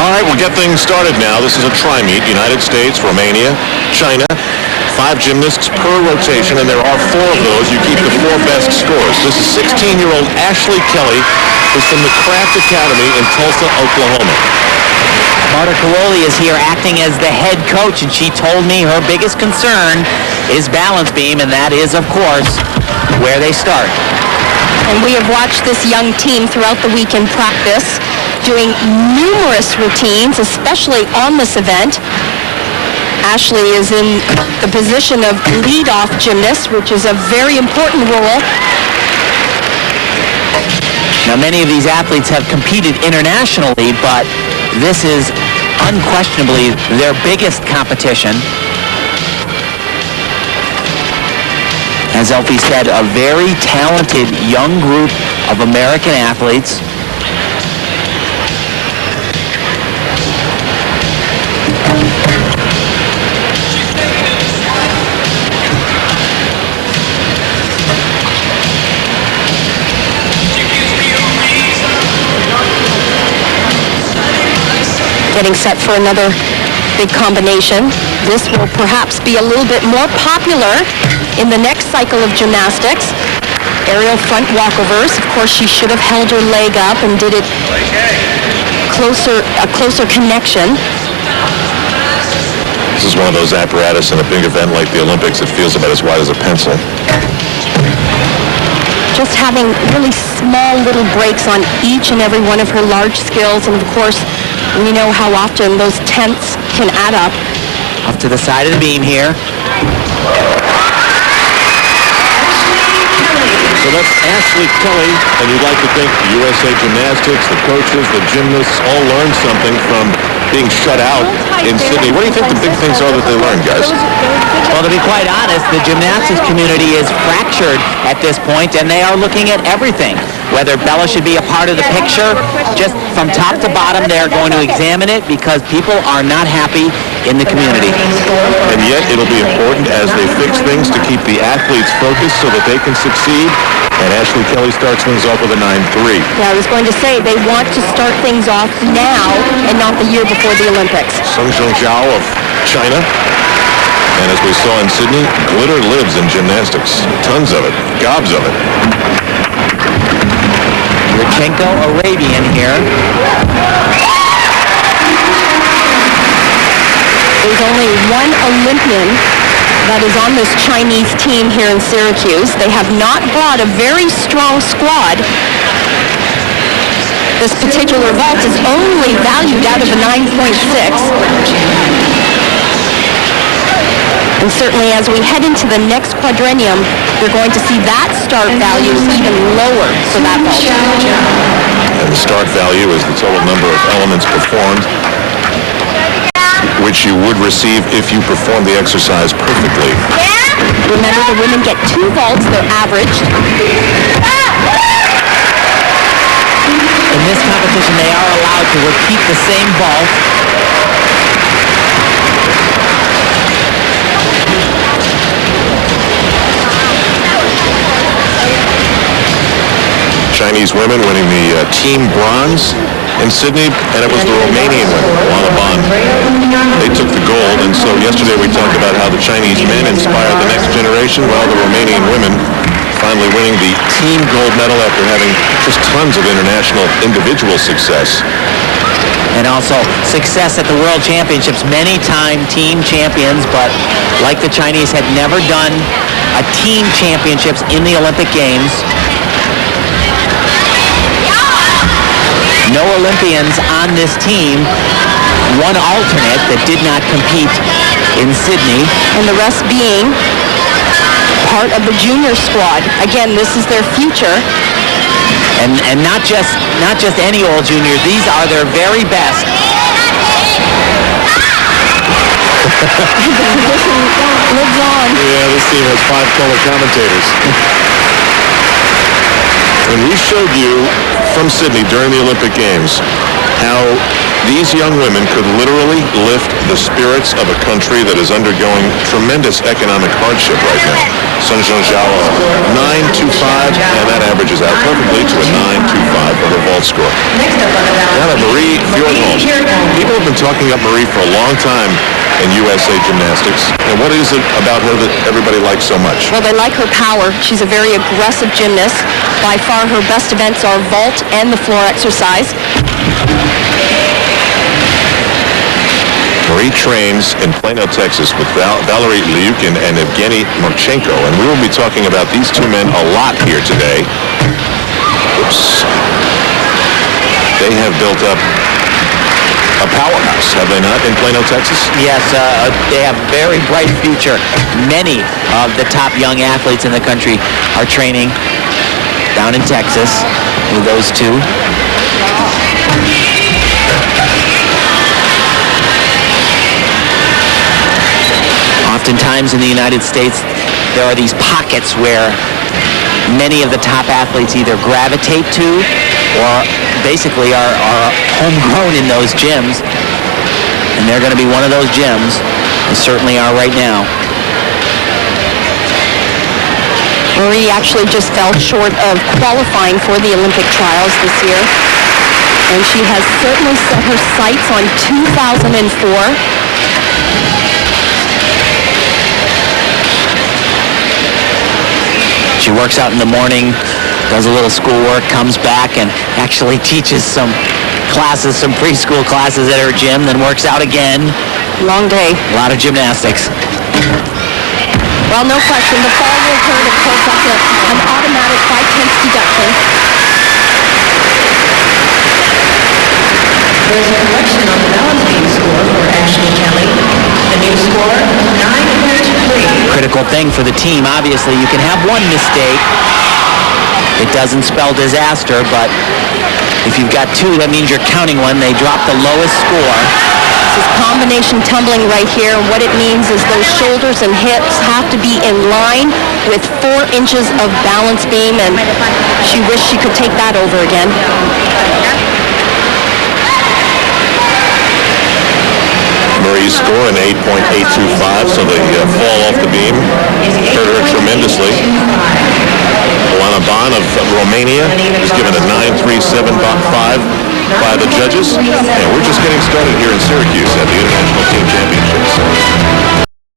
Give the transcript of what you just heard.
All right, we'll get things started now. This is a tri-meet, United States, Romania, China. 5 gymnasts per rotation, and there are 4 of those. You keep the 4 best scores. This is 16-year-old Ashley Kelly, who's from the Kraft Academy in Tulsa, Oklahoma. Marta Caroli is here acting as the head coach, and she told me her biggest concern is balance beam, and that is, of course, where they start. And we have watched this young team throughout the week in practice, doing numerous routines, especially on this event. Ashley is in the position of lead-off gymnast, which is a very important role. Now, many of these athletes have competed internationally, but this is unquestionably their biggest competition. As Elfie said, a very talented young group of American athletes. Getting set for another big combination. This will perhaps be a little bit more popular in the next cycle of gymnastics. Aerial front walkovers. Of course, she should have held her leg up and did it a closer connection. This is one of those apparatus in a big event like the Olympics. It feels about as wide as a pencil. Just having really small little breaks on each and every one of her large skills, and of course, we know how often those tenths can add up. Off to the side of the beam here. So that's Ashley Kelly, and you'd like to think the USA Gymnastics, the coaches, the gymnasts all learned something from being shut out in Sydney. What do you think the big things are that they learned, guys? Well, to be quite honest, the gymnastics community is fractured at this point, and they are looking at everything. Whether Bella should be a part of the picture, just from top to bottom, they are going to examine it because people are not happy in the community. And yet, it'll be important as they fix things to keep the athletes focused so that they can succeed. And Ashley Kelly starts things off with a 9-3. Yeah, I was going to say they want to start things off now and not the year before the Olympics. CHN of China. And as we saw in Sydney, glitter lives in gymnastics. Tons of it. Gobs of it. Yurchenko, Arabian here. There's only one Olympian that is on this Chinese team here in Syracuse. They have not brought a very strong squad. This particular vault is only valued out of a 9.6. And certainly as we head into the next quadrennium, we're going to see that start value even lower for that vault. And the start value is the total number of elements performed, which you would receive if you perform the exercise perfectly. Remember, the women get 2 vaults, they're averaged. In this competition, they are allowed to repeat the same vault. Chinese women winning the team bronze in Sydney, and it was the Romanian women, Oana Ban. They took the gold, and so yesterday we talked about how the Chinese men inspired the next generation. Well, the Romanian women finally winning the team gold medal after having just tons of international individual success. And also success at the World Championships, many-time team champions, but like the Chinese had never done a team championships in the Olympic Games. No Olympians on this team, one alternate that did not compete in Sydney. And the rest being part of the junior squad. Again, this is their future. And not just any old juniors, these are their very best. Lives on. Yeah, this team has 5 color commentators. And we showed you from Sydney during the Olympic Games how these young women could literally lift the spirits of a country that is undergoing tremendous economic hardship right now. CHN 9.25, and that averages out perfectly to a 9.25 for her vault score. Now that Marie Fjordholm. People have been talking about Marie for a long time in USA Gymnastics. And what is it about her that everybody likes so much? Well, they like her power. She's a very aggressive gymnast. By far, her best events are vault and the floor exercise. Marie trains in Plano, Texas with Valerie Liukin and Evgeny Marchenko, and we will be talking about these two men a lot here today. Oops. They have built up a powerhouse, have they not, in Plano, Texas? Yes, they have a very bright future. Many of the top young athletes in the country are training down in Texas with those two. Oftentimes in the United States, there are these pockets where many of the top athletes either gravitate to or basically are homegrown in those gyms. And they're going to be one of those gyms. They certainly are right now. Marie actually just fell short of qualifying for the Olympic trials this year. And she has certainly set her sights on 2004. She works out in the morning, does a little schoolwork, comes back and actually teaches some classes, some preschool classes at her gym, then works out again. Long day. A lot of gymnastics. Well, no question. The fall will hurt. Of course, that's an automatic 5/10 deduction. There's a correction on the balance beam score for Ashley Kelly. The new score, 9.3. Critical thing for the team. Obviously, you can have one mistake. It doesn't spell disaster, but if you've got two, that means you're counting one. They drop the lowest score. This is combination tumbling right here. What it means is those shoulders and hips have to be in line with 4 inches of balance beam, and she wished she could take that over again. Marie's score an 8.825, so the fall off the beam hurt her tremendously. Oana Ban of Romania is given a 9.375 by the judges, and we're just getting started here in Syracuse at the International Team Championships.